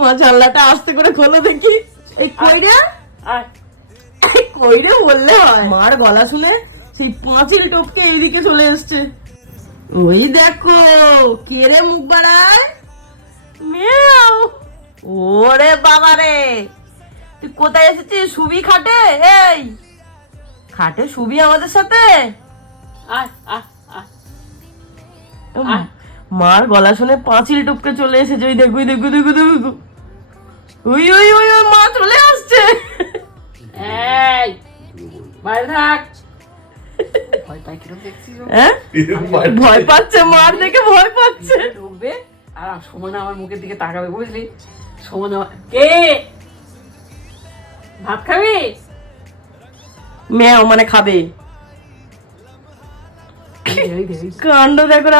মা জানলাটা আস্তে করে খোলো দেখি। এই কইরে কইরে বললে হয়? মার গলা শুনে সেই পাঁচিল টপকে এইদিকে চলে এসছে। ওই দেখো কে রে মুখ বাড়ায়। মিয়াও। ওরে বাবা রে, তুই কোথায় এসেছিস? শুবি খাটে? এই খাটে শুবি আমাদের সাথে? মার গলা শুনে পাঁচিল টপকে চলে এসেছে। ওই দেখো দেখো দেখো দেখো, ওই ওই ওই ওই মা চলে আসছে। এই বাইরে থাক। হ্যাঁ ভয় পাচ্ছে, মার দেখে ভয় পাচ্ছে। ঢুকবে আর সমানে আমার মুখের দিকে তাকাবে, বুঝলি? সমানে কে ভাত খাবি? মেও মানে খাবে। কাণ্ড দেখো।